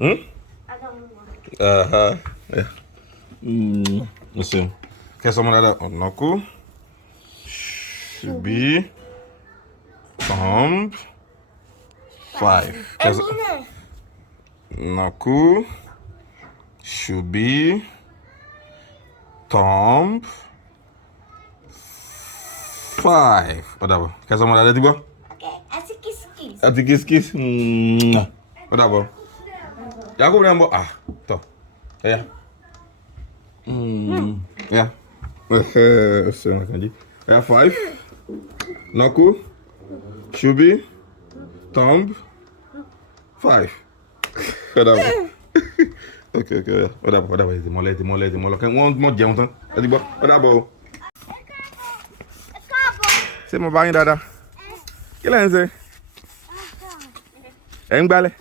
Yeah. Listen. Quer só mandar Noku. Shubi. Tomb. 5. Noku. Shubi. Tomb. 5. Whatever. Quer só mandar de boa? Ati kiss. Whatever. Ya aku bilang toh. Ya. Ya. Ya 5. Noku. Shubi. Tomb. 5. Whatever. Okay. Whatever. Demolé. Kan wọ́n jẹun tán. Ẹ ti gbọ́. Whatever. Ṣé mo bá yín dáadáa? Kí lẹ́yìn ṣe? Ẹ ń gbálẹ̀.